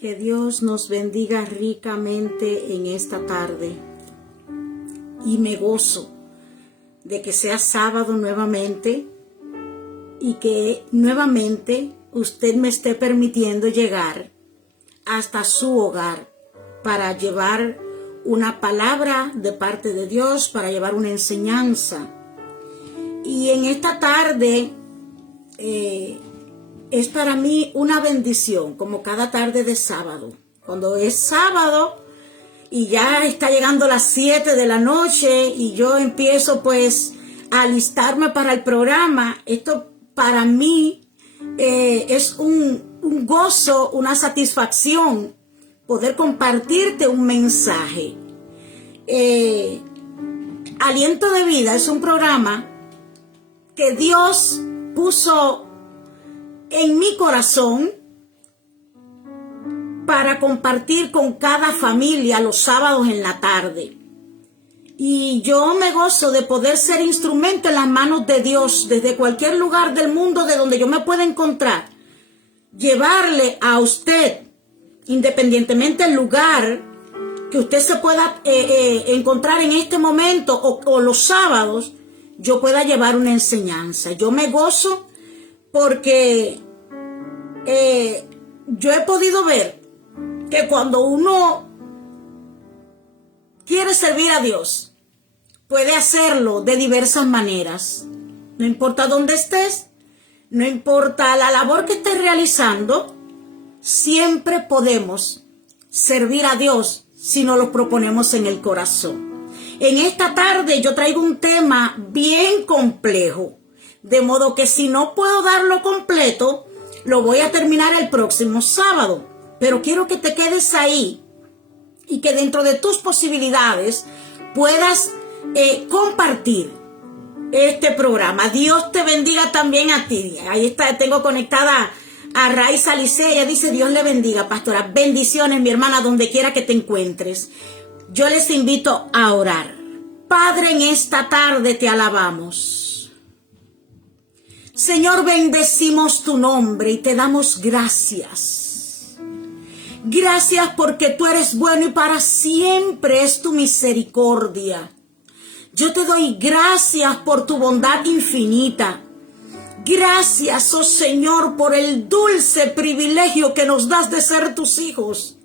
Que Dios nos bendiga ricamente en esta tarde. Y me gozo de que sea sábado nuevamente y que nuevamente usted me esté permitiendo llegar hasta su hogar para llevar una palabra de parte de Dios, para llevar una enseñanza. Y en esta tarde es para mí una bendición, como cada tarde de sábado. Cuando es sábado y ya está llegando las 7 de la noche y yo empiezo pues a alistarme para el programa, esto para mí es un gozo, una satisfacción poder compartirte un mensaje. Aliento de Vida es un programa que Dios puso en mi corazón para compartir con cada familia los sábados en la tarde. Y yo me gozo de poder ser instrumento en las manos de Dios desde cualquier lugar del mundo de donde yo me pueda encontrar. Llevarle a usted, independientemente del lugar que usted se pueda encontrar en este momento o los sábados, yo pueda llevar una enseñanza. Yo me gozo porque yo he podido ver que cuando uno quiere servir a Dios, puede hacerlo de diversas maneras. No importa dónde estés, no importa la labor que estés realizando, siempre podemos servir a Dios si nos lo proponemos en el corazón. En esta tarde yo traigo un tema bien complejo, de modo que si no puedo darlo completo, lo voy a terminar el próximo sábado. Pero quiero que te quedes ahí y que dentro de tus posibilidades puedas compartir este programa. Dios te bendiga también a ti. Ahí está, tengo conectada a Raiza Licea. Ella dice: Dios le bendiga, pastora. Bendiciones, mi hermana, donde quiera que te encuentres. Yo les invito a orar. Padre, en esta tarde te alabamos. Señor, bendecimos tu nombre y te damos gracias. Gracias porque tú eres bueno y para siempre es tu misericordia. Yo te doy gracias por tu bondad infinita. Gracias, oh Señor, por el dulce privilegio que nos das de ser tus hijos.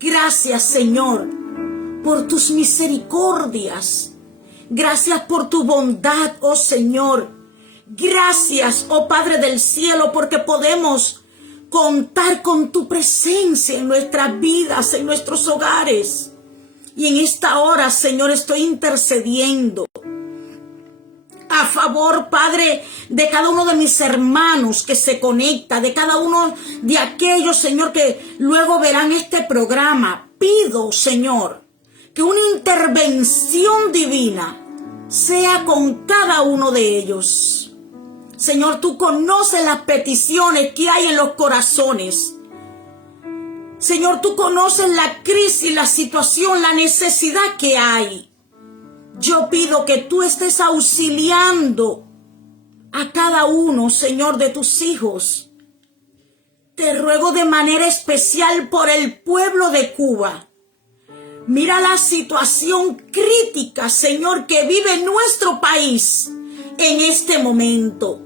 Gracias, Señor, por tus misericordias. Gracias por tu bondad, oh Señor. Gracias, oh Padre del cielo, porque podemos contar con tu presencia en nuestras vidas, en nuestros hogares. Y en esta hora, Señor, estoy intercediendo a favor, Padre, de cada uno de mis hermanos que se conecta, de cada uno de aquellos, Señor, que luego verán este programa. Pido, Señor, que una intervención divina sea con cada uno de ellos. Señor, tú conoces las peticiones que hay en los corazones. Señor, tú conoces la crisis, la situación, la necesidad que hay. Yo pido que tú estés auxiliando a cada uno, Señor, de tus hijos. Te ruego de manera especial por el pueblo de Cuba. Mira la situación crítica, Señor, que vive nuestro país en este momento.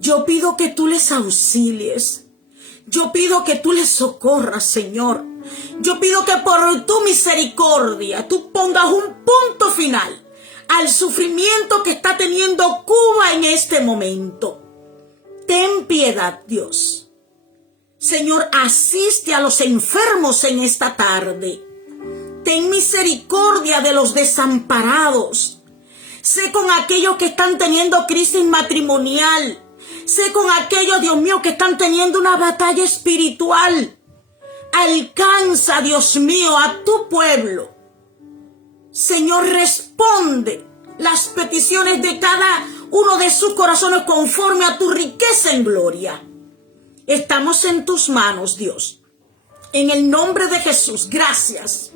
Yo pido que tú les auxilies. Yo pido que tú les socorras, Señor. Yo pido que por tu misericordia tú pongas un punto final al sufrimiento que está teniendo Cuba en este momento. Ten piedad, Dios. Señor, asiste a los enfermos en esta tarde. Ten misericordia de los desamparados. Sé con aquellos que están teniendo crisis matrimonial. Sé con aquellos, Dios mío, que están teniendo una batalla espiritual. Alcanza, Dios mío, a tu pueblo. Señor, responde las peticiones de cada uno de sus corazones conforme a tu riqueza en gloria. Estamos en tus manos, Dios. En el nombre de Jesús, gracias.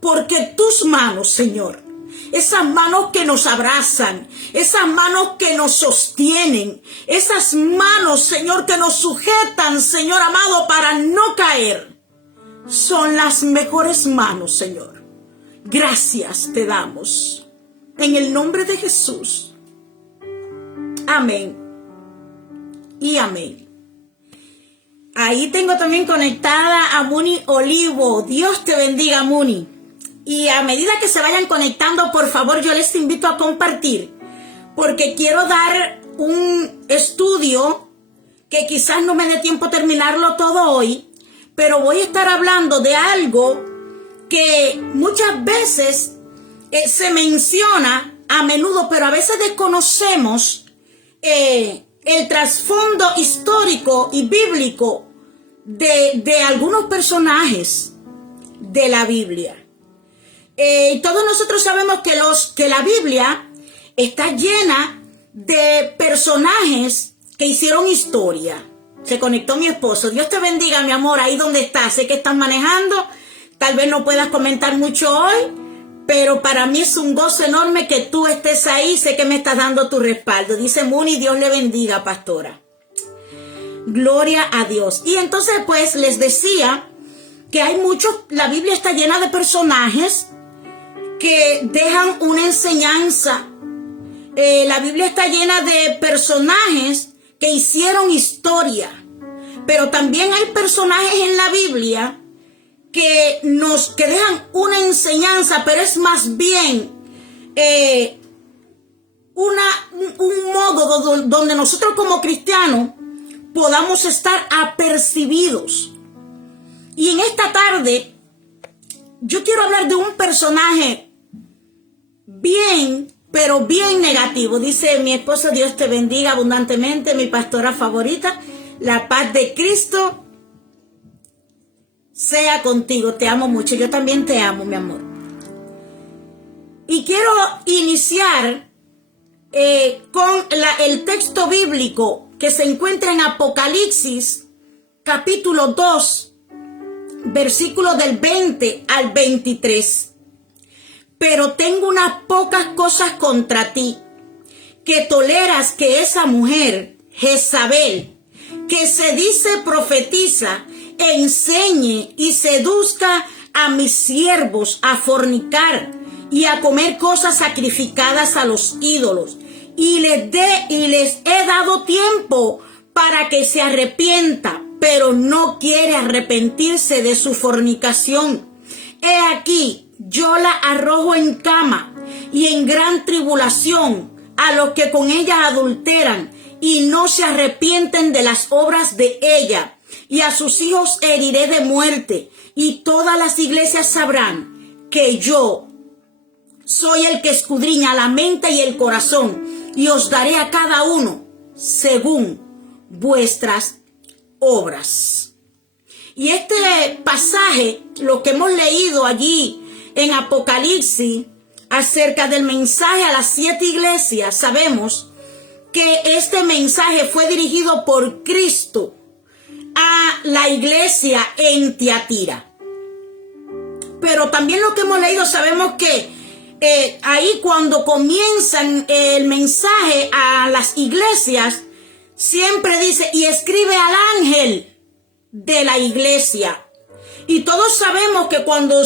Porque tus manos, Señor, esas manos que nos abrazan, esas manos que nos sostienen, esas manos, Señor, que nos sujetan, Señor amado, para no caer. son las mejores manos, Señor. Gracias te damos. En el nombre de Jesús. Amén. Y amén. Ahí tengo también conectada a Muni Olivo. Dios te bendiga, Muni. Y a medida que se vayan conectando, por favor, yo les invito a compartir, porque quiero dar un estudio que quizás no me dé tiempo terminarlo todo hoy, pero voy a estar hablando de algo que muchas veces se menciona a menudo, pero a veces desconocemos el trasfondo histórico y bíblico de algunos personajes de la Biblia. Todos nosotros sabemos que la Biblia está llena de personajes que hicieron historia. Se conectó mi esposo. Dios te bendiga, mi amor, ahí donde estás. Sé que estás manejando. Tal vez no puedas comentar mucho hoy, pero para mí es un gozo enorme que tú estés ahí. Sé que me estás dando tu respaldo. Dice Muni, Dios le bendiga, pastora. Gloria a Dios. Y entonces, pues, les decía que hay muchos, la Biblia está llena de personajes que dejan una enseñanza. La Biblia está llena de personajes que hicieron historia, pero también hay personajes en la Biblia que dejan una enseñanza, pero es más bien un modo donde nosotros como cristianos podamos estar apercibidos. Y en esta tarde yo quiero hablar de un personaje bien, pero bien negativo. Dice mi esposo, Dios te bendiga abundantemente, mi pastora favorita. La paz de Cristo sea contigo. Te amo mucho. Yo también te amo, mi amor. Y quiero iniciar con el texto bíblico que se encuentra en Apocalipsis, capítulo 2, versículo del 20 al 23. Pero tengo unas pocas cosas contra ti, que toleras que esa mujer, Jezabel, que se dice profetiza, enseñe y seduzca a mis siervos a fornicar y a comer cosas sacrificadas a los ídolos, y les he dado tiempo para que se arrepienta, pero no quiere arrepentirse de su fornicación. He aquí, yo la arrojo en cama y en gran tribulación a los que con ella adulteran y no se arrepienten de las obras de ella, y a sus hijos heriré de muerte, y todas las iglesias sabrán que yo soy el que escudriña la mente y el corazón, y os daré a cada uno según vuestras obras. Y este pasaje, lo que hemos leído allí en Apocalipsis acerca del mensaje a las 7 iglesias, sabemos que este mensaje fue dirigido por Cristo a la iglesia en Tiatira. Pero también lo que hemos leído, sabemos que ahí cuando comienzan el mensaje a las iglesias, siempre dice, y escribe al ángel de la iglesia. Y todos sabemos que cuando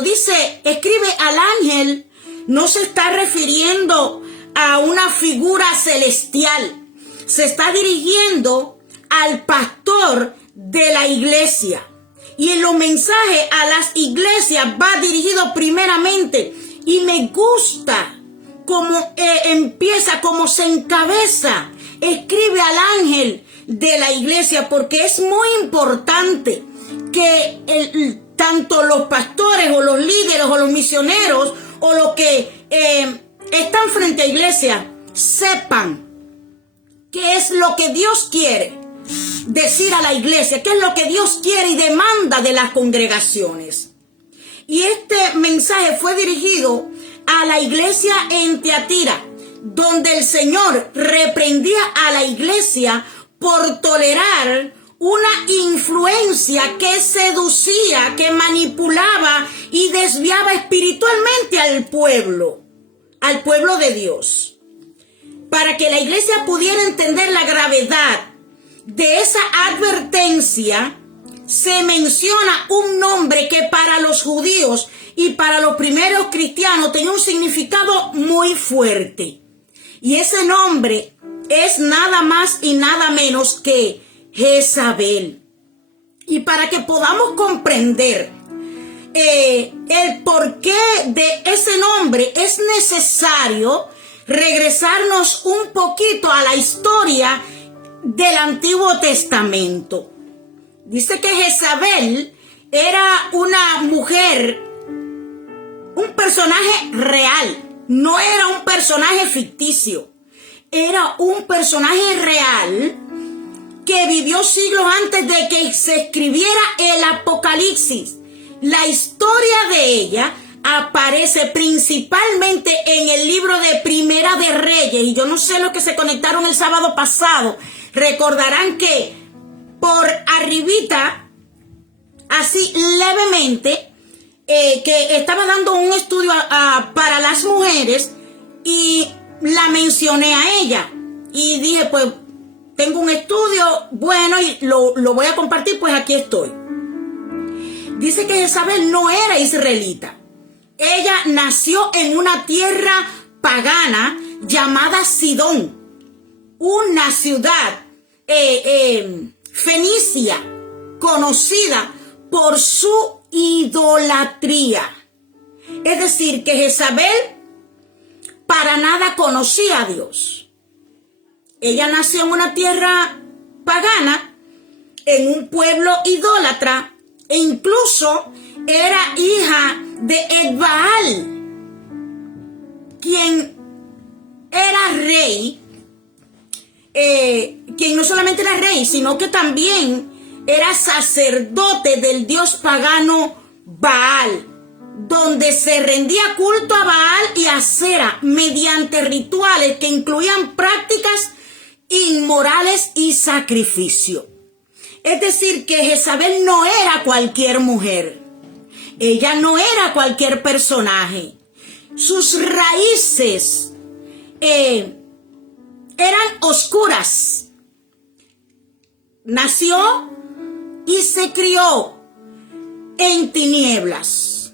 dice escribe al ángel, no se está refiriendo a una figura celestial. Se está dirigiendo al pastor de la iglesia. Y en los mensajes a las iglesias va dirigido primeramente. Y me gusta cómo empieza, cómo se encabeza. Escribe al ángel de la iglesia, porque es muy importante que tanto los pastores o los líderes o los misioneros o los que están frente a iglesia sepan qué es lo que Dios quiere decir a la iglesia, qué es lo que Dios quiere y demanda de las congregaciones. Y este mensaje fue dirigido a la iglesia en Tiatira, donde el Señor reprendía a la iglesia por tolerar una influencia que seducía, que manipulaba y desviaba espiritualmente al pueblo de Dios. Para que la iglesia pudiera entender la gravedad de esa advertencia, se menciona un nombre que para los judíos y para los primeros cristianos tenía un significado muy fuerte. Y ese nombre es nada más y nada menos que Jezabel. Y para que podamos comprender el porqué de ese nombre, es necesario regresarnos un poquito a la historia del Antiguo Testamento. Dice que Jezabel era una mujer, un personaje real, no era un personaje ficticio, era un personaje real que vivió siglos antes de que se escribiera el Apocalipsis. La historia de ella aparece principalmente en el libro de Primera de Reyes, y yo no sé los que se conectaron el sábado pasado, recordarán que por arribita, así levemente, que estaba dando un estudio para las mujeres y la mencioné a ella y dije, pues tengo un estudio bueno y lo voy a compartir, pues aquí estoy. Dice que Jezabel no era israelita. Ella nació en una tierra pagana llamada Sidón, una ciudad fenicia conocida por su idolatría. Es decir, que Jezabel para nada conocía a Dios. Ella nació en una tierra pagana, en un pueblo idólatra, e incluso era hija de Edbaal, quien era rey, quien no solamente era rey, sino que también era sacerdote del dios pagano Baal, donde se rendía culto a Baal y a Asera mediante rituales que incluían prácticas inmorales y sacrificio. Es decir, que Jezabel no era cualquier mujer. Ella no era cualquier personaje. Sus raíces eran oscuras. Nació y se crió en tinieblas,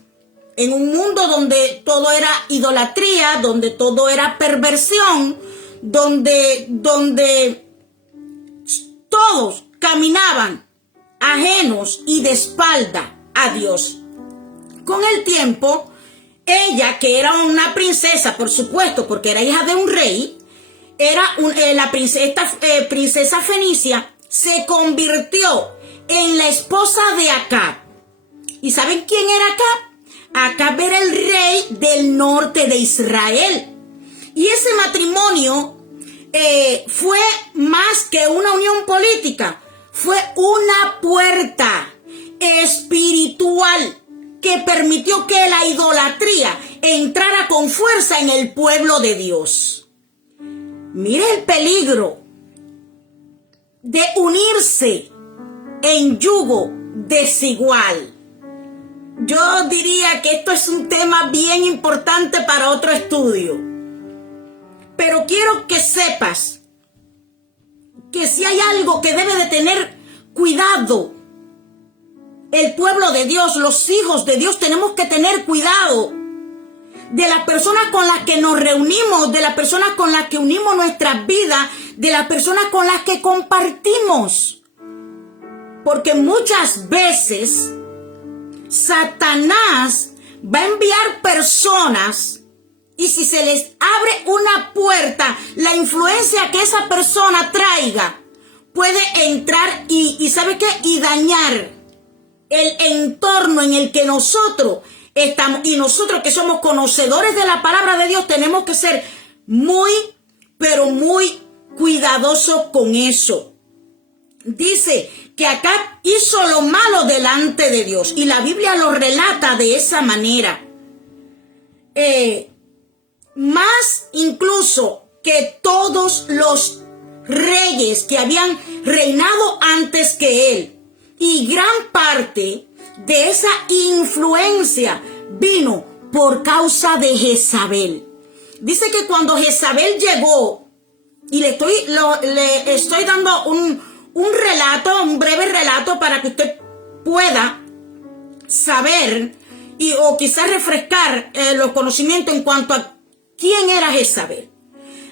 en un mundo donde todo era idolatría, donde todo era perversión, donde todos caminaban ajenos y de espalda a Dios. Con el tiempo, ella, que era una princesa, por supuesto, porque era hija de un rey, esta princesa fenicia, se convirtió en la esposa de Acab. ¿Y saben quién era Acab? Acab era el rey del norte de Israel. Y ese matrimonio fue más que una unión política, fue una puerta espiritual que permitió que la idolatría entrara con fuerza en el pueblo de Dios. Mire el peligro de unirse en yugo desigual. Yo diría que esto es un tema bien importante para otro estudio. Pero quiero que sepas que si hay algo que debe de tener cuidado, el pueblo de Dios, los hijos de Dios, tenemos que tener cuidado de las personas con las que nos reunimos, de las personas con las que unimos nuestras vidas, de las personas con las que compartimos. Porque muchas veces Satanás va a enviar personas, y si se les abre una puerta, la influencia que esa persona traiga puede entrar y ¿sabe qué? Y dañar el entorno en el que nosotros estamos. Y nosotros que somos conocedores de la palabra de Dios tenemos que ser muy, pero muy cuidadosos con eso. Dice que Acab hizo lo malo delante de Dios, y la Biblia lo relata de esa manera. Más incluso que todos los reyes que habían reinado antes que él. Y gran parte de esa influencia vino por causa de Jezabel. Dice que cuando Jezabel llegó, y le estoy dando un relato, un breve relato para que usted pueda saber o quizás refrescar los conocimientos en cuanto a quién era Jezabel.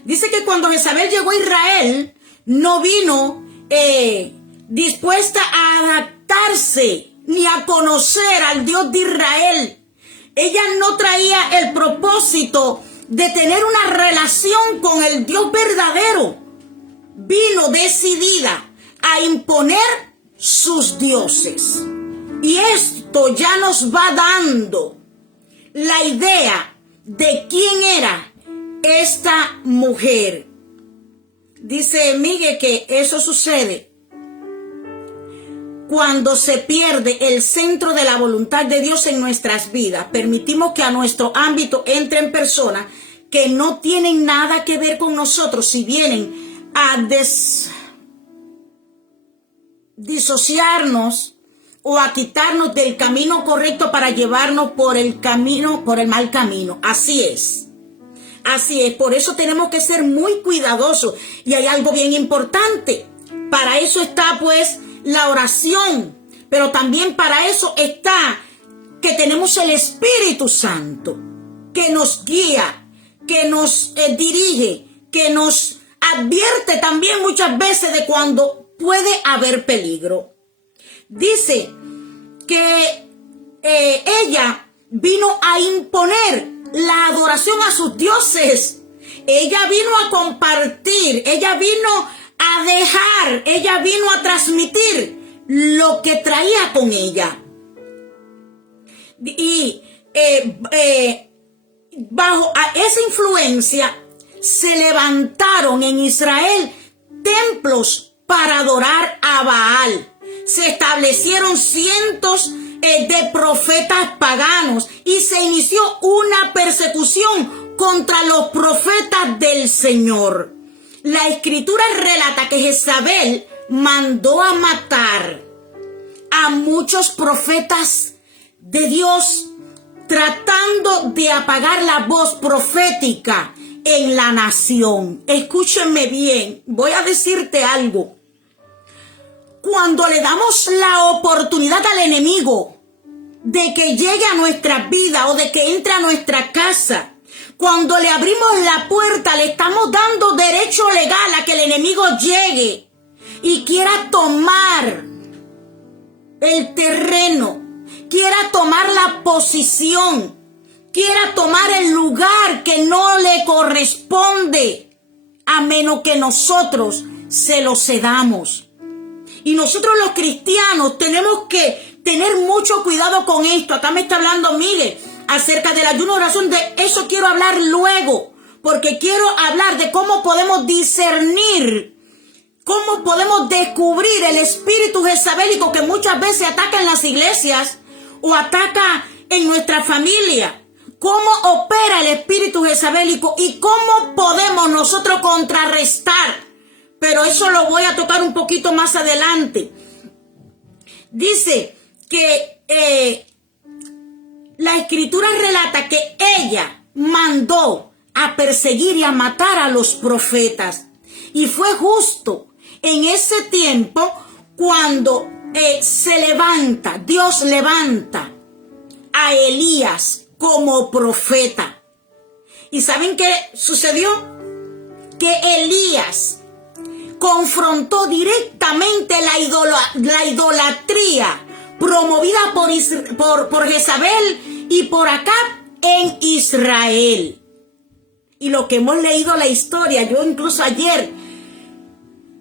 Dice que cuando Jezabel llegó a Israel, no vino dispuesta a adaptarse ni a conocer al Dios de Israel. Ella no traía el propósito de tener una relación con el Dios verdadero. Vino decidida a imponer sus dioses. Y esto ya nos va dando la idea de quién era esta mujer. Dice Miguel que eso sucede cuando se pierde el centro de la voluntad de Dios en nuestras vidas. Permitimos que a nuestro ámbito entren personas que no tienen nada que ver con nosotros, si vienen a disociarnos o a quitarnos del camino correcto para llevarnos por el mal camino. Así es. Así es. Por eso tenemos que ser muy cuidadosos. Y hay algo bien importante. Para eso está pues la oración. Pero también para eso está que tenemos el Espíritu Santo, que nos guía, que nos dirige, que nos advierte también muchas veces de cuando puede haber peligro. Dice que ella vino a imponer la adoración a sus dioses. Ella vino a compartir, ella vino a dejar, ella vino a transmitir lo que traía con ella. Y bajo esa influencia se levantaron en Israel templos para adorar a Baal. Se establecieron cientos de profetas paganos y se inició una persecución contra los profetas del Señor. La escritura relata que Jezabel mandó a matar a muchos profetas de Dios, tratando de apagar la voz profética en la nación. Escúchenme bien, voy a decirte algo. Cuando le damos la oportunidad al enemigo de que llegue a nuestra vida o de que entre a nuestra casa, cuando le abrimos la puerta, le estamos dando derecho legal a que el enemigo llegue y quiera tomar el terreno, quiera tomar la posición, quiera tomar el lugar que no le corresponde, a menos que nosotros se lo cedamos. Y nosotros los cristianos tenemos que tener mucho cuidado con esto. Acá me está hablando Miguel acerca del ayuno de oración. De eso quiero hablar luego, porque quiero hablar de cómo podemos discernir, cómo podemos descubrir el espíritu jezabélico que muchas veces ataca en las iglesias o ataca en nuestra familia. Cómo opera el espíritu jezabélico y cómo podemos nosotros contrarrestar. Pero eso lo voy a tocar un poquito más adelante. Dice que la escritura relata que ella mandó a perseguir y a matar a los profetas. Y fue justo en ese tiempo cuando Dios levanta a Elías como profeta. ¿Y saben qué sucedió? Que Elías confrontó directamente la idolatría promovida por Jezabel y por Acab en Israel. Y lo que hemos leído la historia, yo incluso ayer,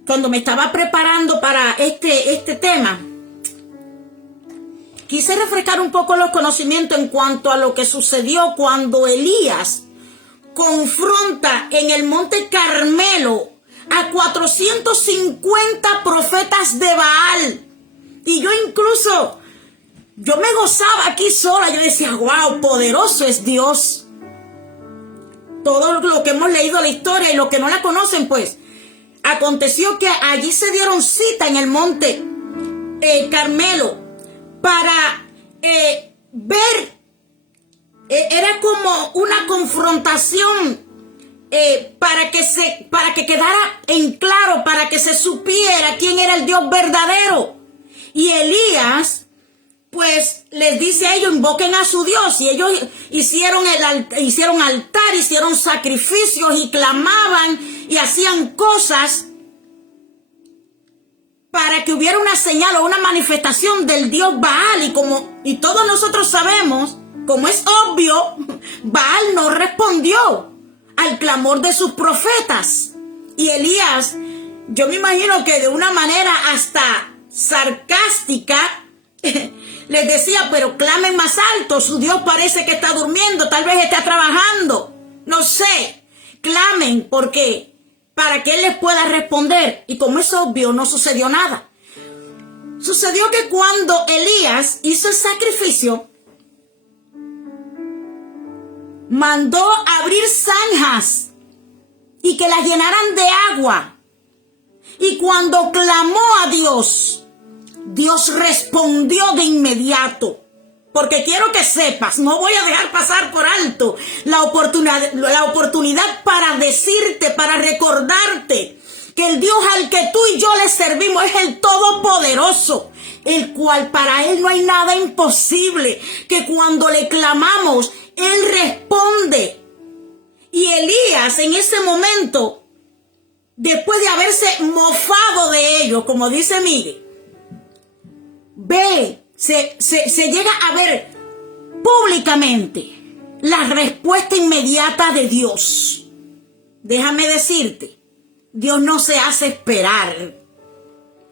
cuando me estaba preparando para este tema, quise refrescar un poco los conocimientos en cuanto a lo que sucedió cuando Elías confronta en el monte Carmelo a 450 profetas de Baal. Y yo me gozaba aquí sola. Yo decía, wow, poderoso es Dios. Todo lo que hemos leído la historia y los que no la conocen, pues, aconteció que allí se dieron cita en el monte Carmelo para ver, era como una confrontación para que quedara en claro, para que se supiera quién era el Dios verdadero. Y Elías pues les dice a ellos, invoquen a su Dios. Y ellos hicieron altar, hicieron sacrificios y clamaban y hacían cosas para que hubiera una señal o una manifestación del dios Baal. Y todos nosotros sabemos, como es obvio, Baal no respondió al clamor de sus profetas. Y Elías, yo me imagino que de una manera hasta sarcástica, les decía, pero clamen más alto, su Dios parece que está durmiendo, tal vez está trabajando, no sé, clamen porque para que Él les pueda responder. Y como es obvio, no sucedió nada. Sucedió que cuando Elías hizo el sacrificio, mandó abrir zanjas y que las llenaran de agua. Y cuando clamó a Dios, Dios respondió de inmediato. Porque quiero que sepas, no voy a dejar pasar por alto la oportunidad para decirte, para recordarte que el Dios al que tú y yo le servimos es el Todopoderoso, el cual para Él no hay nada imposible, que cuando le clamamos, Él responde. Y Elías en ese momento, después de haberse mofado de ellos, como dice Miguel, se llega a ver públicamente la respuesta inmediata de Dios. Déjame decirte, Dios no se hace esperar.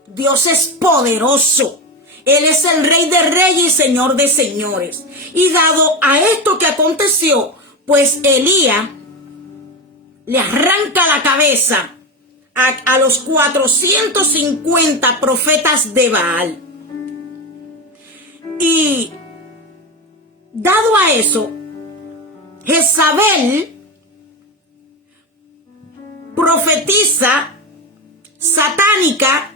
Dios es poderoso. Él es el Rey de Reyes y Señor de Señores. Y dado a esto que aconteció, pues Elías le arranca la cabeza a los 450 profetas de Baal. Y dado a eso, Jezabel profetiza satánica,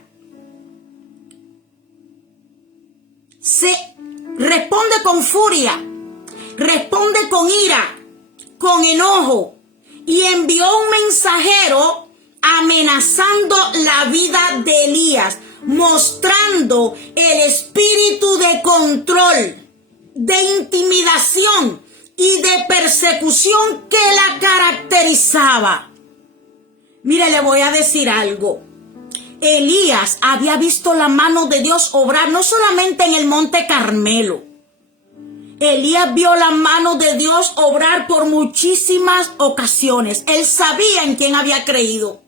se responde con furia, responde con ira, con enojo, y envió un mensajero amenazando la vida de Elías, mostrando el espíritu de control, de intimidación y de persecución que la caracterizaba. Mire, le voy a decir algo. Elías había visto la mano de Dios obrar no solamente en el Monte Carmelo. Elías vio la mano de Dios obrar por muchísimas ocasiones. Él sabía en quién había creído.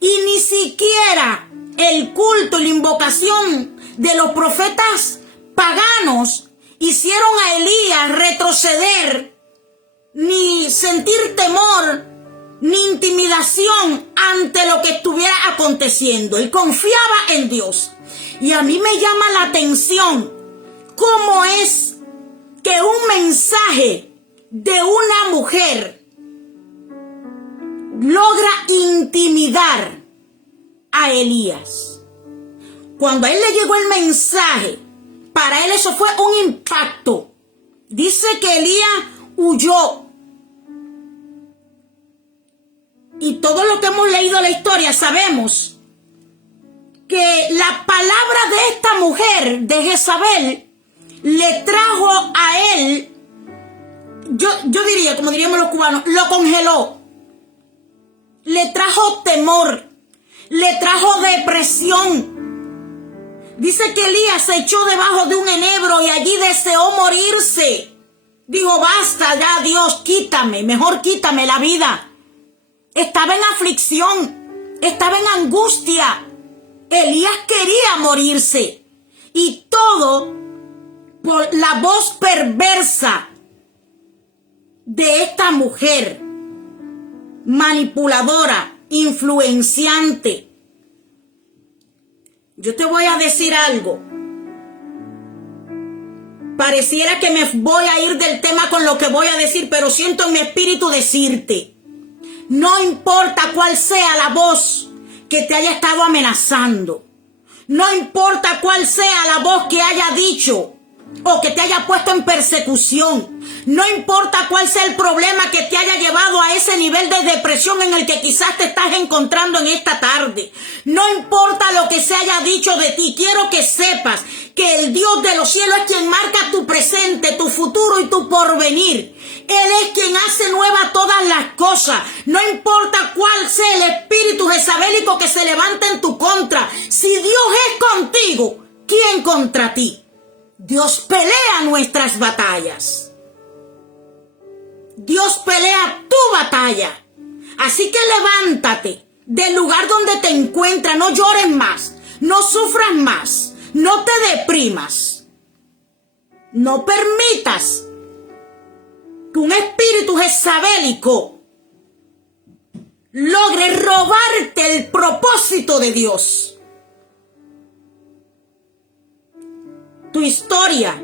Y ni siquiera el culto y la invocación de los profetas paganos hicieron a Elías retroceder, ni sentir temor, ni intimidación ante lo que estuviera aconteciendo. Él confiaba en Dios. Y a mí me llama la atención cómo es que un mensaje de una mujer logra intimidar a Elías. Cuando a él le llegó el mensaje, para él eso fue un impacto. Dice que Elías huyó. Y todo lo que hemos leído la historia sabemos que la palabra de esta mujer, de Jezabel, le trajo a él, yo diría, como diríamos los cubanos, lo congeló. Le trajo temor, le trajo depresión. Dice que Elías se echó debajo de un enebro y allí deseó morirse. Dijo, basta ya, Dios, quítame, mejor quítame la vida. Estaba en aflicción, estaba en angustia. Elías quería morirse. Y todo por la voz perversa de esta mujer, manipuladora, influenciante. Yo te voy a decir algo. Pareciera que me voy a ir del tema con lo que voy a decir, pero siento en mi espíritu decirte, no importa cuál sea la voz que te haya estado amenazando, no importa cuál sea la voz que haya dicho o que te haya puesto en persecución, no importa cuál sea el problema que te haya llevado a ese nivel de depresión en el que quizás te estás encontrando en esta tarde, no importa lo que se haya dicho de ti, quiero que sepas que el Dios de los cielos es quien marca tu presente, tu futuro y tu porvenir. Él es quien hace nueva todas las cosas. No importa cuál sea el espíritu jezabélico que se levante en tu contra. Si Dios es contigo, ¿quién contra ti? Dios pelea nuestras batallas. Dios pelea tu batalla. Así que levántate del lugar donde te encuentras. No llores más. No sufras más. No te deprimas. No permitas que un espíritu jezabélico logre robarte el propósito de Dios. Tu historia,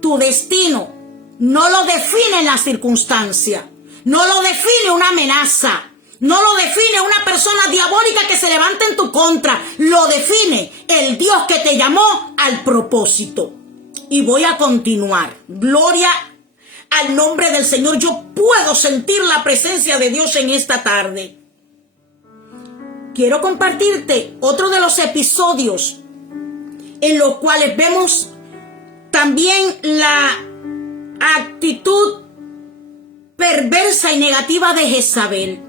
tu destino, no lo define la circunstancia, no lo define una amenaza, no lo define una persona diabólica que se levanta en tu contra, lo define el Dios que te llamó al propósito. Y voy a continuar. Gloria al nombre del Señor. Yo puedo sentir la presencia de Dios en esta tarde. Quiero compartirte otro de los episodios en los cuales vemos también la actitud perversa y negativa de Jezabel.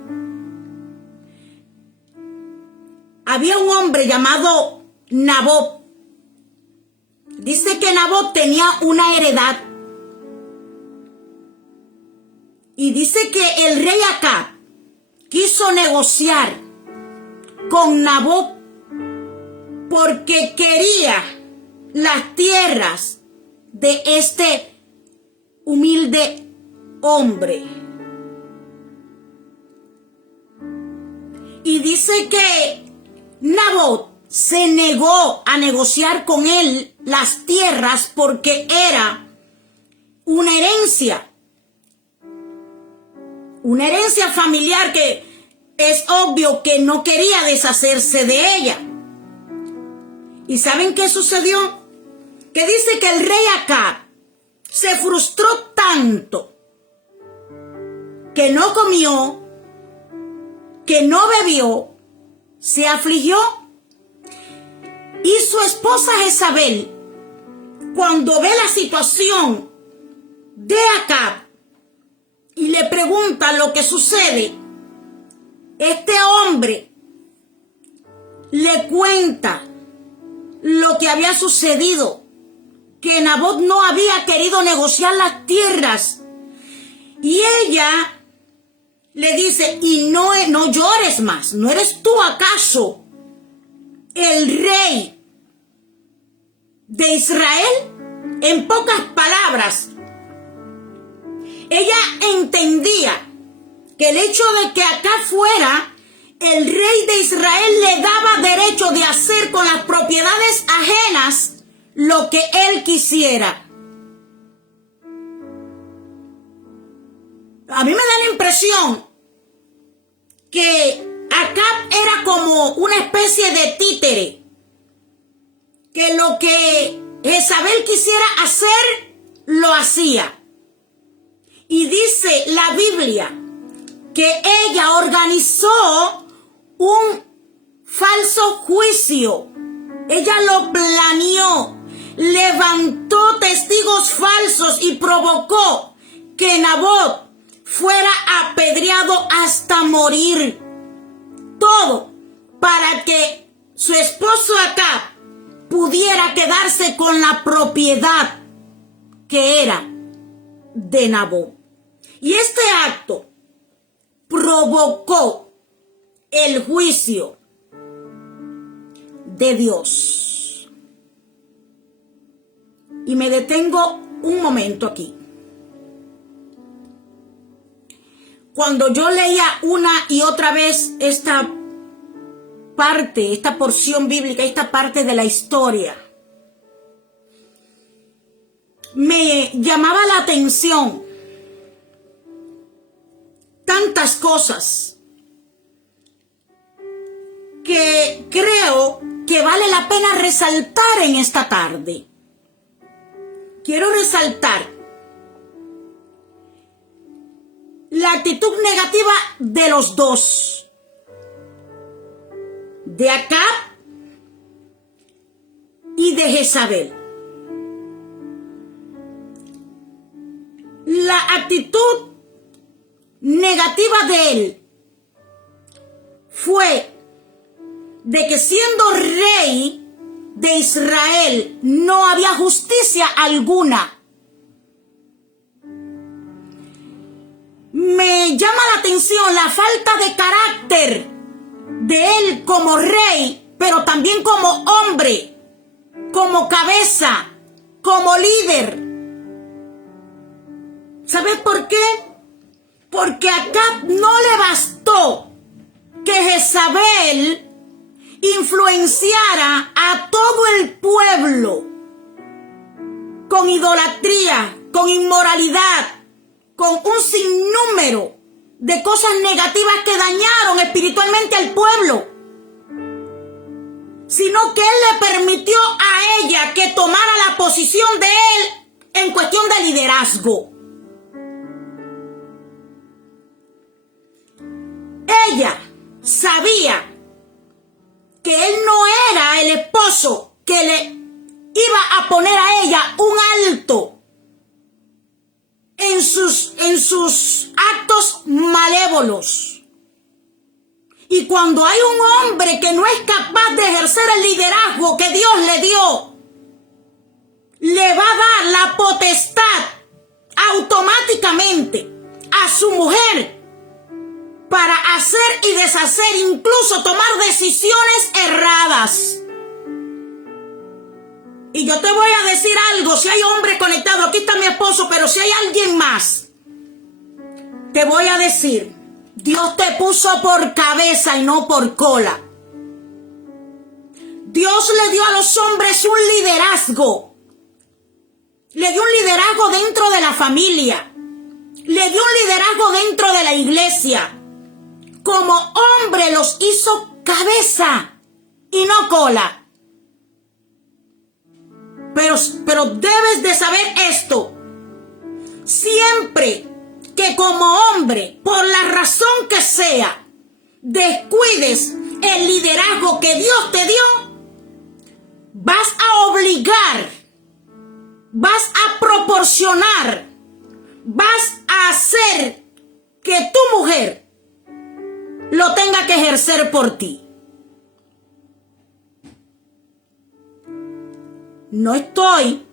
Había un hombre llamado Nabot. Dice que Nabot tenía una heredad. Y dice que el rey Acab quiso negociar con Nabot porque quería las tierras de este humilde hombre. Y dice que Nabot se negó a negociar con él las tierras porque era una herencia familiar que es obvio que no quería deshacerse de ella. ¿Y saben qué sucedió? Que dice que el rey Acab se frustró tanto que no comió, que no bebió, se afligió. Y su esposa Jezabel, cuando ve la situación de Acab y le pregunta lo que sucede, este hombre le cuenta lo que había sucedido, que Nabot no había querido negociar las tierras. Y ella le dice, y no llores más, ¿no eres tú acaso el rey de Israel? En pocas palabras, ella entendía que el hecho de que acá fuera el rey de Israel le daba derecho de hacer con las propiedades ajenas lo que él quisiera. A mí me da la impresión que Acab era como una especie de títere, que lo que Jezabel quisiera hacer, lo hacía. Y dice la Biblia que ella organizó un falso juicio. Ella lo planeó, levantó testigos falsos y provocó que Nabot fuera apedreado hasta morir. Todo para que su esposo Acab pudiera quedarse con la propiedad que era de Nabot. Y este acto provocó el juicio de Dios. Y me detengo un momento aquí. Cuando yo leía una y otra vez esta parte, esta porción bíblica, esta parte de la historia, me llamaba la atención tantas cosas que creo que vale la pena resaltar en esta tarde. Quiero resaltar la actitud negativa de los dos, de Acab y de Jezabel. actitud negativa de él fue de que siendo rey de Israel no había justicia alguna. Me llama la atención la falta de carácter de él como rey, pero también como hombre, como cabeza, como líder. ¿Sabes por qué? Porque a Acab no le bastó que Jezabel influenciara a todo el pueblo con idolatría, con inmoralidad, con un sinnúmero de cosas negativas que dañaron espiritualmente al pueblo, sino que él le permitió a ella que tomara la posición de él en cuestión de liderazgo. Ella sabía que él no era el esposo que le iba a poner a ella un alto en sus actos malévolos. Y cuando hay un hombre que no es capaz de ejercer el liderazgo que Dios le dio, le va a dar la potestad automáticamente a su mujer para hacer y deshacer, incluso tomar decisiones erradas. Y yo te voy a decir algo, si hay hombres conectados, aquí está mi esposo, pero si hay alguien más, te voy a decir, Dios te puso por cabeza y no por cola. Dios le dio a los hombres un liderazgo. Le dio un liderazgo dentro de la familia. Le dio un liderazgo dentro de la iglesia. Como hombre los hizo cabeza y no cola. Pero debes de saber esto. Siempre que como hombre, por la razón que sea, descuides el liderazgo que Dios te dio, vas a obligar, vas a proporcionar, vas a hacer que tu mujer lo tenga que ejercer por ti. No estoy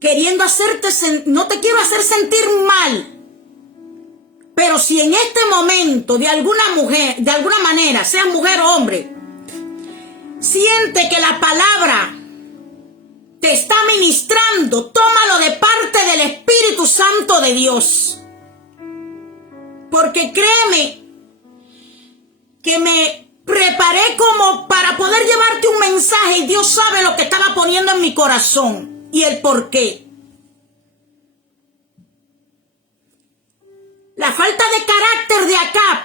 queriendo no te quiero hacer sentir mal, pero si en este momento de alguna manera, sea mujer o hombre, siente que la palabra te está ministrando, tómalo de parte del Espíritu Santo de Dios. Porque créeme que me preparé como para poder llevarte un mensaje y Dios sabe lo que estaba poniendo en mi corazón y el por qué. La falta de carácter de Acab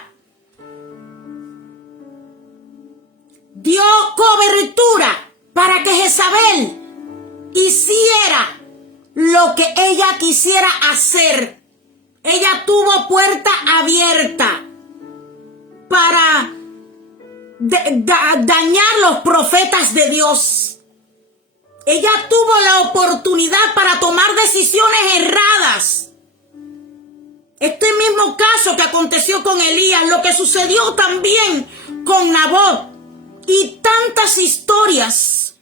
dio cobertura para que Jezabel hiciera lo que ella quisiera hacer. Ella tuvo puerta abierta para dañar los profetas de Dios. Ella tuvo la oportunidad para tomar decisiones erradas. Este mismo caso que aconteció con Elías, lo que sucedió también con Nabot y tantas historias,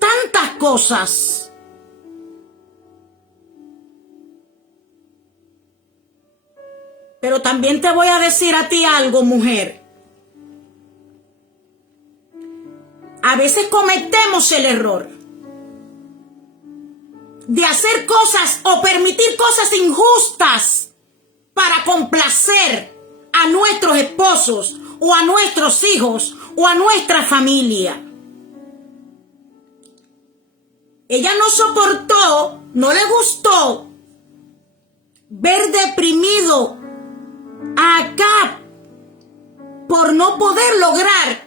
tantas cosas. Pero también te voy a decir a ti algo, mujer. A veces cometemos el error de hacer cosas o permitir cosas injustas para complacer a nuestros esposos o a nuestros hijos o a nuestra familia. Ella no soportó, no le gustó ver deprimido a Acab por no poder lograr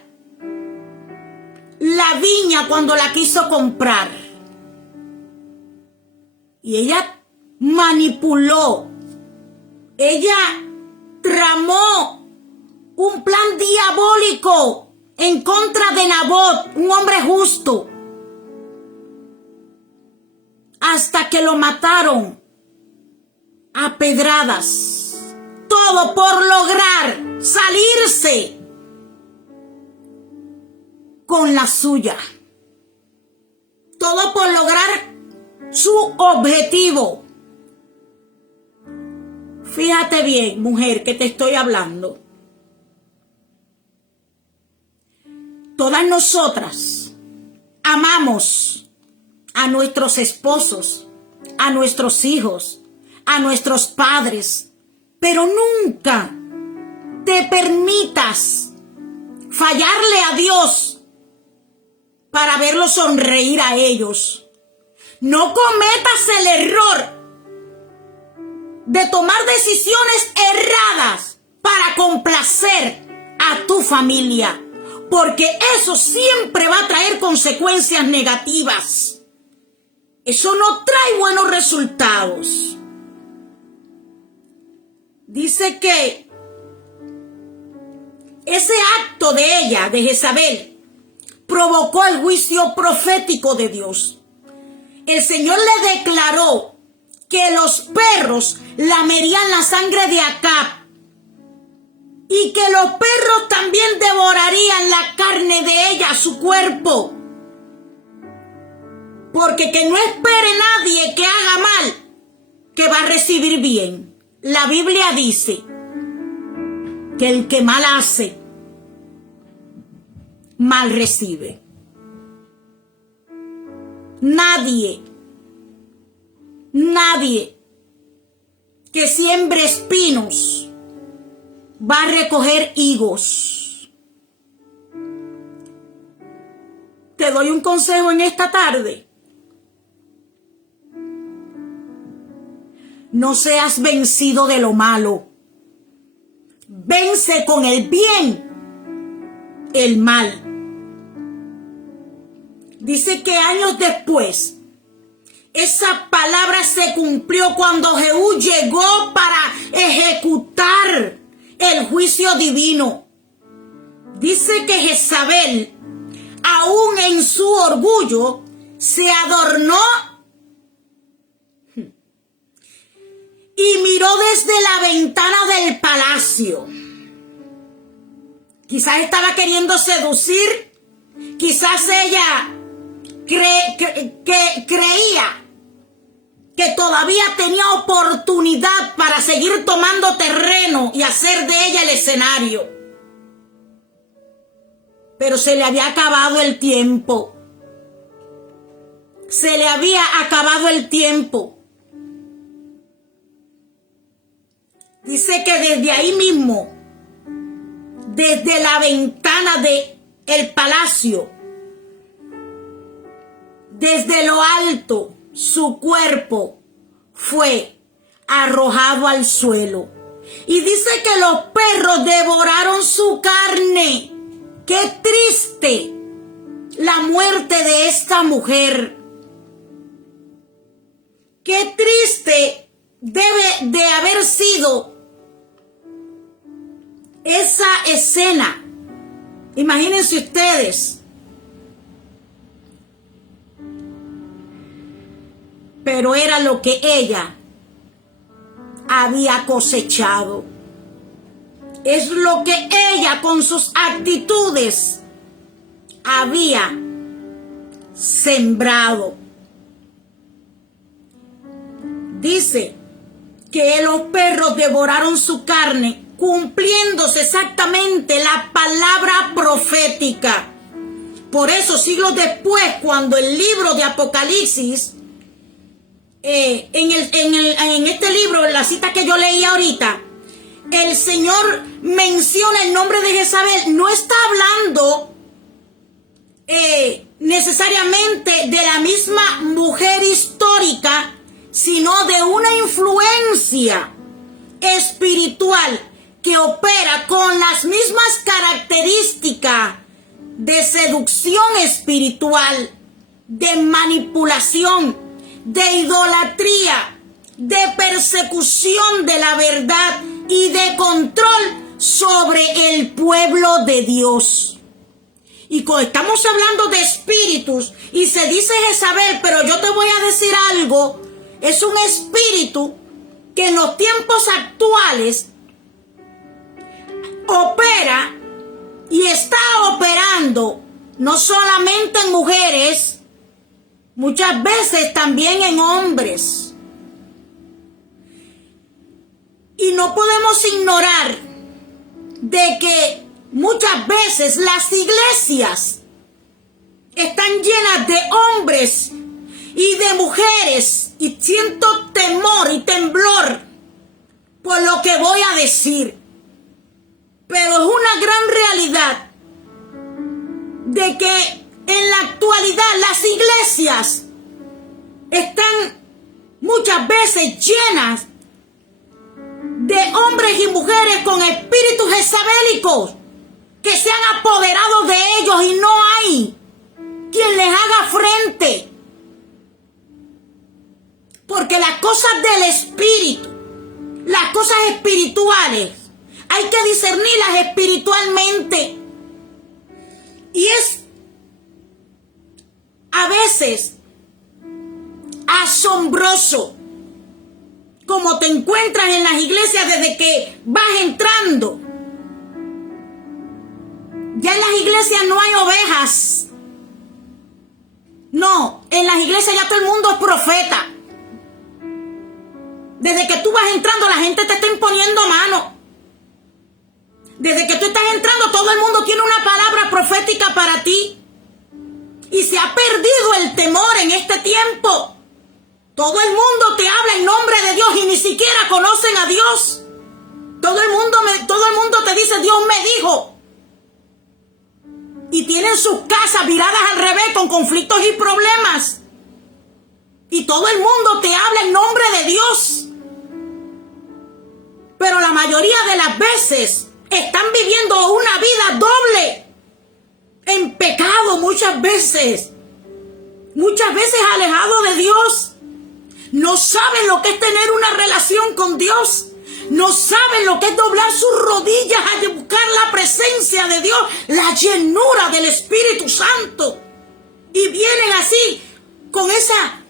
la viña cuando la quiso comprar. Y ella manipuló, ella tramó un plan diabólico en contra de Nabot, un hombre justo, hasta que lo mataron a pedradas, todo por lograr salirse con la suya, todo por lograr su objetivo. Fíjate bien, mujer, que te estoy hablando. Todas nosotras amamos a nuestros esposos, a nuestros hijos, a nuestros padres, pero nunca te permitas fallarle a Dios para verlo sonreír a ellos. No cometas el error de tomar decisiones erradas para complacer a tu familia, porque eso siempre va a traer consecuencias negativas. Eso no trae buenos resultados. Dice que ese acto de ella, de Jezabel, provocó el juicio profético de Dios. El Señor le declaró que los perros lamerían la sangre de Acab y que los perros también devorarían la carne de ella, su cuerpo. Porque que no espere nadie que haga mal, que va a recibir bien. La Biblia dice que el que mal hace, mal recibe. Nadie que siembre espinos va a recoger higos. Te doy un consejo en esta tarde. No seas vencido de lo malo. Vence con el bien el mal. Dice que años después, esa palabra se cumplió cuando Jehú llegó para ejecutar el juicio divino. Dice que Jezabel, aún en su orgullo, se adornó y miró desde la ventana del palacio. Quizás estaba queriendo seducir, quizás ella creía que todavía tenía oportunidad para seguir tomando terreno y hacer de ella el escenario. Pero se le había acabado el tiempo. Se le había acabado el tiempo. Dice que desde ahí mismo, desde la ventana del palacio, desde lo alto, su cuerpo fue arrojado al suelo. Y dice que los perros devoraron su carne. ¡Qué triste la muerte de esta mujer! ¡Qué triste debe de haber sido esa escena! Imagínense ustedes. Pero era lo que ella había cosechado. Es lo que ella con sus actitudes había sembrado. Dice que los perros devoraron su carne, cumpliéndose exactamente la palabra profética. Por eso, siglos después, cuando el libro de Apocalipsis, en este libro, en la cita que yo leí ahorita, el Señor menciona el nombre de Jezabel. No está hablando necesariamente de la misma mujer histórica, sino de una influencia espiritual que opera con las mismas características de seducción espiritual, de manipulación, de idolatría, de persecución de la verdad y de control sobre el pueblo de Dios. Y cuando estamos hablando de espíritus y se dice Jezabel, pero yo te voy a decir algo, es un espíritu que en los tiempos actuales opera y está operando no solamente en mujeres, muchas veces también en hombres. Y no podemos ignorar de que muchas veces las iglesias están llenas de hombres y de mujeres, y siento temor y temblor por lo que voy a decir. Pero es una gran realidad de que en la actualidad las iglesias están muchas veces llenas de hombres y mujeres con espíritus jezabélicos que se han apoderado de ellos y no hay quien les haga frente. Porque las cosas del espíritu, las cosas espirituales, hay que discernirlas espiritualmente. Y es a veces asombroso como te encuentras en las iglesias desde que vas entrando. Ya en las iglesias no hay ovejas. No, en las iglesias ya todo el mundo es profeta. Desde que tú vas entrando, la gente te está imponiendo mano. Desde que tú estás entrando, todo el mundo tiene una palabra profética para ti. Y se ha perdido el temor en este tiempo. Todo el mundo te habla en nombre de Dios y ni siquiera conocen a Dios. Todo el mundo te dice, Dios me dijo. Y tienen sus casas viradas al revés con conflictos y problemas. Y todo el mundo te habla en nombre de Dios. Pero la mayoría de las veces están viviendo una vida doble, en pecado muchas veces alejados de Dios. No saben lo que es tener una relación con Dios. No saben lo que es doblar sus rodillas a buscar la presencia de Dios, la llenura del Espíritu Santo. Y vienen así, con esa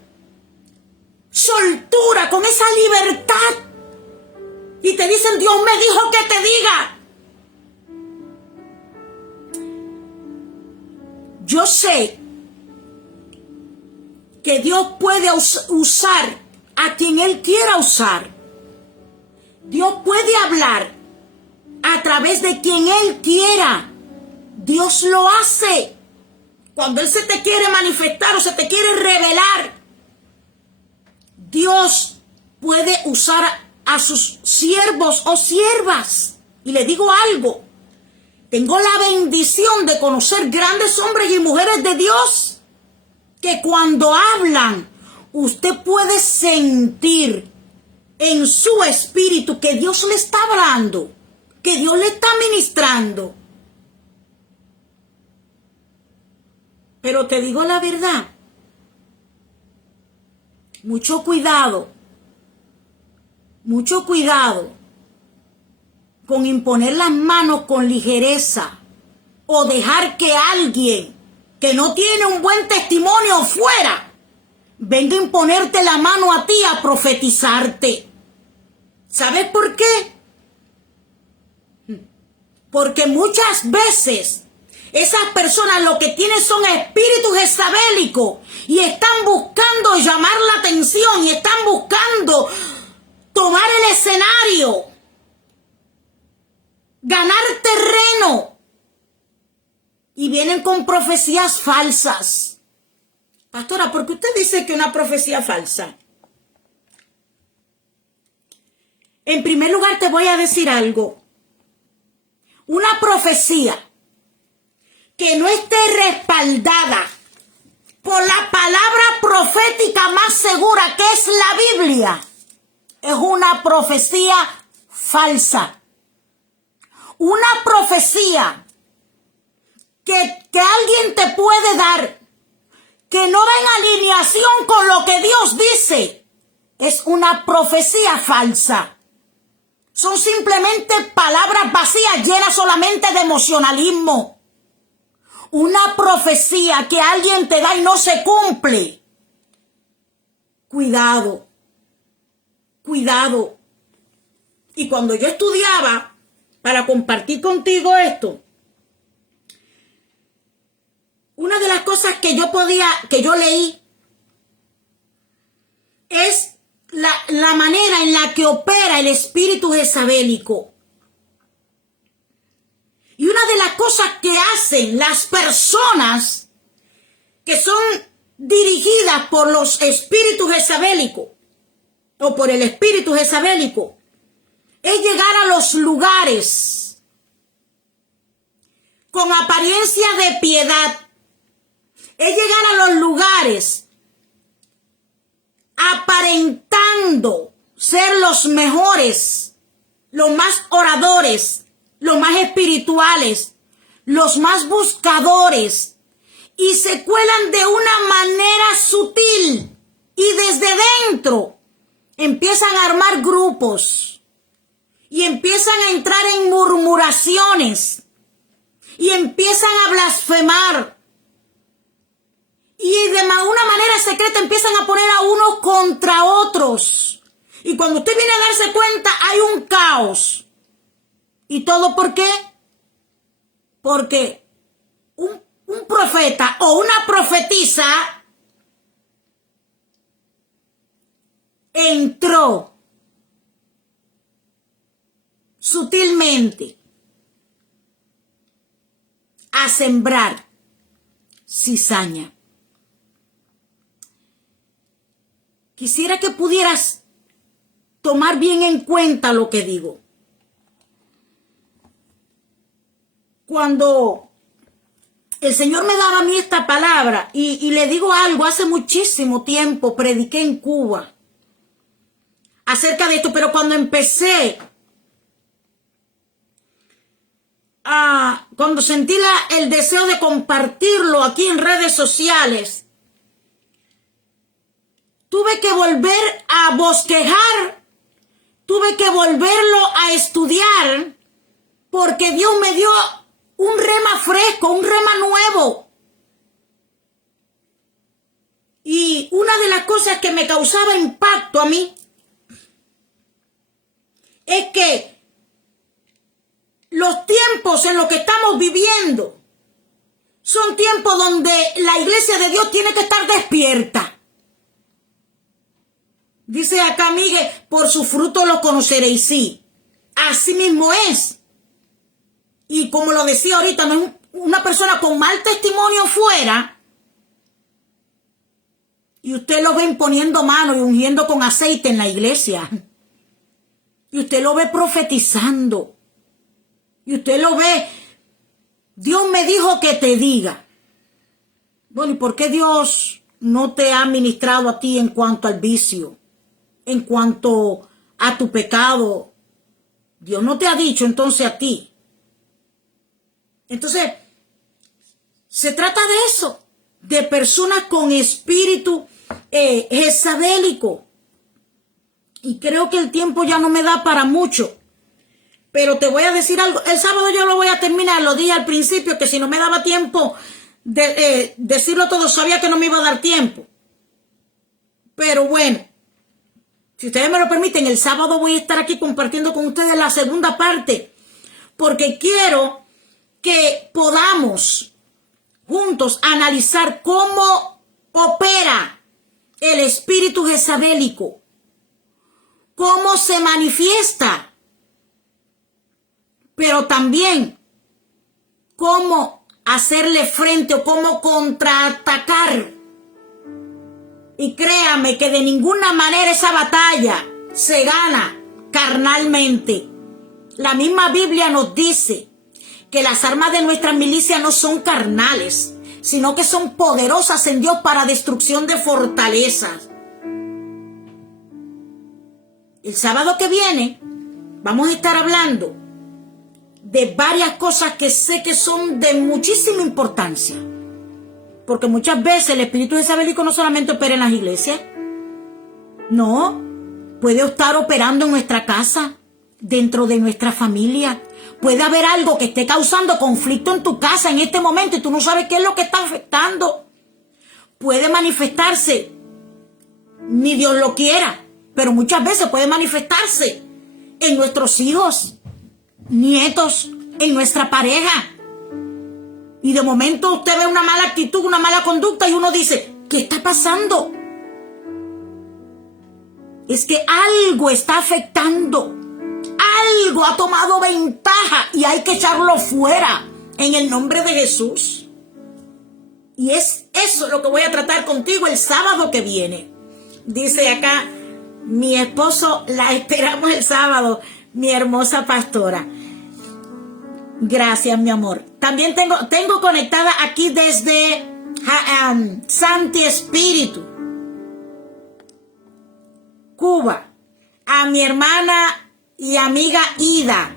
soltura, con esa libertad. Y te dicen, Dios me dijo que te diga. Yo sé que Dios puede usar a quien Él quiera usar. Dios puede hablar a través de quien Él quiera. Dios lo hace. Cuando Él se te quiere manifestar o se te quiere revelar, Dios puede usar a sus siervos o siervas. Y le digo algo, tengo la bendición de conocer grandes hombres y mujeres de Dios que cuando hablan, usted puede sentir en su espíritu que Dios le está hablando, que Dios le está ministrando. Pero te digo la verdad, mucho cuidado con imponer las manos con ligereza o dejar que alguien que no tiene un buen testimonio fuera venga a imponerte la mano a ti a profetizarte. ¿Sabes por qué? Porque muchas veces esas personas lo que tienen son espíritus jezabélicos y están buscando llamar la atención y están buscando tomar el escenario, ganar terreno, y vienen con profecías falsas. Pastora, ¿por qué usted dice que una profecía falsa? En primer lugar te voy a decir algo. Una profecía que no esté respaldada por la palabra profética más segura, que es la Biblia, es una profecía falsa. Una profecía que alguien te puede dar, que no va en alineación con lo que Dios dice, es una profecía falsa. Son simplemente palabras vacías, llenas solamente de emocionalismo. Una profecía que alguien te da y no se cumple. Cuidado. cuidado. Y cuando yo estudiaba, para compartir contigo esto, una de las cosas que yo leí es la manera en la que opera el espíritu jezabélico. Y una de las cosas que hacen las personas que son dirigidas por los espíritus jezabélicos o por el espíritu jezabélico es llegar a los lugares con apariencia de piedad, es llegar a los lugares aparentando ser los mejores, los más oradores, los más espirituales, los más buscadores, y se cuelan de una manera sutil y desde dentro empiezan a armar grupos y empiezan a entrar en murmuraciones y empiezan a blasfemar y de una manera secreta empiezan a poner a unos contra otros, y cuando usted viene a darse cuenta hay un caos. ¿Y todo por qué? Porque un profeta o una profetisa entró sutilmente a sembrar cizaña. Quisiera que pudieras tomar bien en cuenta lo que digo. Cuando el Señor me daba a mí esta palabra, y le digo algo, hace muchísimo tiempo prediqué en Cuba acerca de esto, pero cuando empecé, cuando sentí el deseo de compartirlo aquí en redes sociales, tuve que volver a bosquejar, tuve que volverlo a estudiar, porque Dios me dio un rema fresco, un rema nuevo. Y una de las cosas que me causaba impacto a mí es que los tiempos en los que estamos viviendo son tiempos donde la iglesia de Dios tiene que estar despierta. Dice acá Miguel, por su fruto los conoceréis. Sí, así mismo es. Y como lo decía ahorita, no es una persona con mal testimonio fuera, y usted lo ve imponiendo mano y ungiendo con aceite en la iglesia, y usted lo ve profetizando, y usted lo ve, Dios me dijo que te diga. Bueno, ¿y por qué Dios no te ha ministrado a ti en cuanto al vicio, en cuanto a tu pecado? Dios no te ha dicho entonces a ti. Entonces, se trata de eso, de personas con espíritu jezabélico. Y creo que el tiempo ya no me da para mucho. Pero te voy a decir algo. El sábado yo lo voy a terminar. Lo dije al principio que si no me daba tiempo de decirlo todo, sabía que no me iba a dar tiempo. Pero bueno, si ustedes me lo permiten, el sábado voy a estar aquí compartiendo con ustedes la segunda parte. Porque quiero que podamos juntos analizar cómo opera el espíritu jezabélico, cómo se manifiesta, pero también cómo hacerle frente o cómo contraatacar. Y créame que de ninguna manera esa batalla se gana carnalmente. La misma Biblia nos dice que las armas de nuestra milicia no son carnales, sino que son poderosas en Dios para destrucción de fortalezas. El sábado que viene vamos a estar hablando de varias cosas que sé que son de muchísima importancia, porque muchas veces el espíritu jezabélico no solamente opera en las iglesias, no, puede estar operando en nuestra casa, dentro de nuestra familia. Puede haber algo que esté causando conflicto en tu casa en este momento y tú no sabes qué es lo que está afectando. Puede manifestarse, ni Dios lo quiera, pero muchas veces puede manifestarse en nuestros hijos, nietos, en nuestra pareja. Y de momento usted ve una mala actitud, una mala conducta y uno dice, ¿qué está pasando? Es que algo está afectando, algo ha tomado ventaja y hay que echarlo fuera en el nombre de Jesús. Y es eso lo que voy a tratar contigo el sábado que viene. Dice acá, mi esposo, la esperamos el sábado, mi hermosa pastora. Gracias, mi amor. También tengo conectada aquí desde Santi Espíritu, Cuba, a mi hermana y amiga Ida.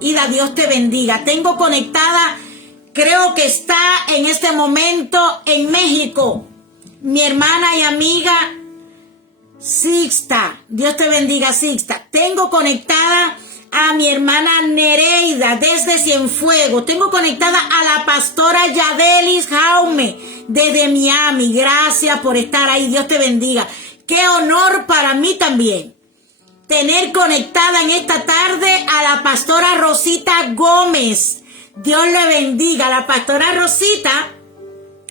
Ida, Dios te bendiga. Tengo conectada, creo que está en este momento en México, mi hermana y amiga Sixta. Dios te bendiga, Sixta. Tengo conectada a mi hermana Nereida desde Cienfuegos. Tengo conectada a la pastora Yadelis Jaume desde Miami. Gracias por estar ahí. Dios te bendiga. Qué honor para mí también tener conectada en esta tarde a la pastora Rosita Gómez. Dios le bendiga. La pastora Rosita,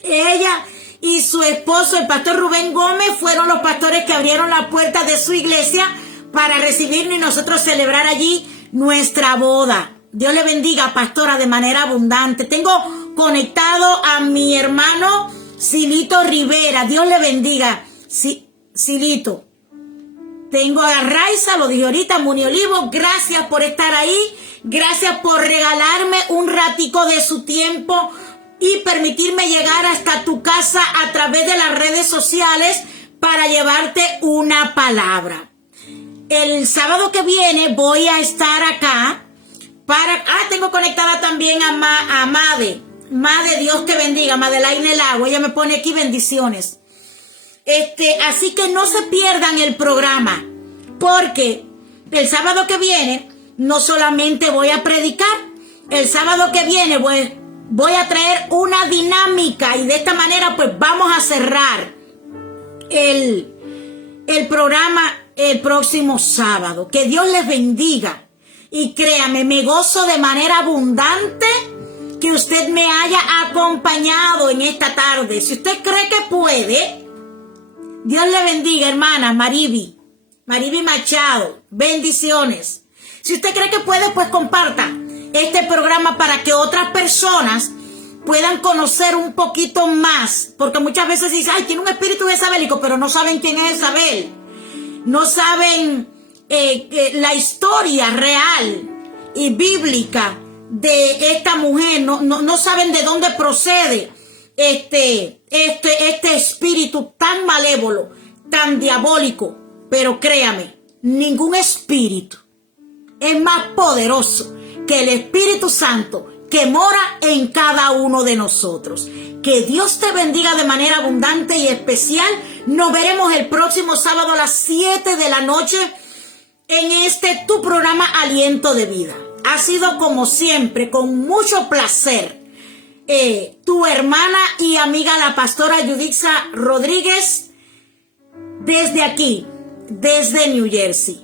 ella y su esposo, el pastor Rubén Gómez, fueron los pastores que abrieron la puerta de su iglesia para recibirnos y nosotros celebrar allí nuestra boda. Dios le bendiga, pastora, de manera abundante. Tengo conectado a mi hermano Silito Rivera. Dios le bendiga, Silito. Tengo a Raiza, lo dije ahorita, Muni Olivo. Gracias por estar ahí. Gracias por regalarme un ratico de su tiempo y permitirme llegar hasta tu casa a través de las redes sociales para llevarte una palabra. El sábado que viene voy a estar acá para... tengo conectada también a Made. Made, Dios te bendiga. Madelaine Lago, ella me pone aquí bendiciones. Así que no se pierdan el programa, porque el sábado que viene no solamente voy a predicar, el sábado que viene voy a traer una dinámica y de esta manera pues vamos a cerrar el programa el próximo sábado. Que Dios les bendiga y créame, me gozo de manera abundante que usted me haya acompañado en esta tarde. Si usted cree que puede, Dios le bendiga, hermana Mariby Machado, bendiciones. Si usted cree que puede, pues comparta este programa para que otras personas puedan conocer un poquito más, porque muchas veces dicen, ay, tiene un espíritu jezabelico, pero no saben quién es Jezabel, no saben la historia real y bíblica de esta mujer, no saben de dónde procede este espíritu tan malévolo, tan diabólico. Pero créame, ningún espíritu es más poderoso que el Espíritu Santo que mora en cada uno de nosotros. Que Dios te bendiga de manera abundante y especial. Nos veremos el próximo sábado a las 7 de la noche en tu programa Aliento de Vida. Ha sido como siempre, con mucho placer, tu hermana y amiga la pastora Yudixa Rodríguez, desde aquí, desde New Jersey.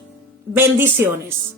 Bendiciones.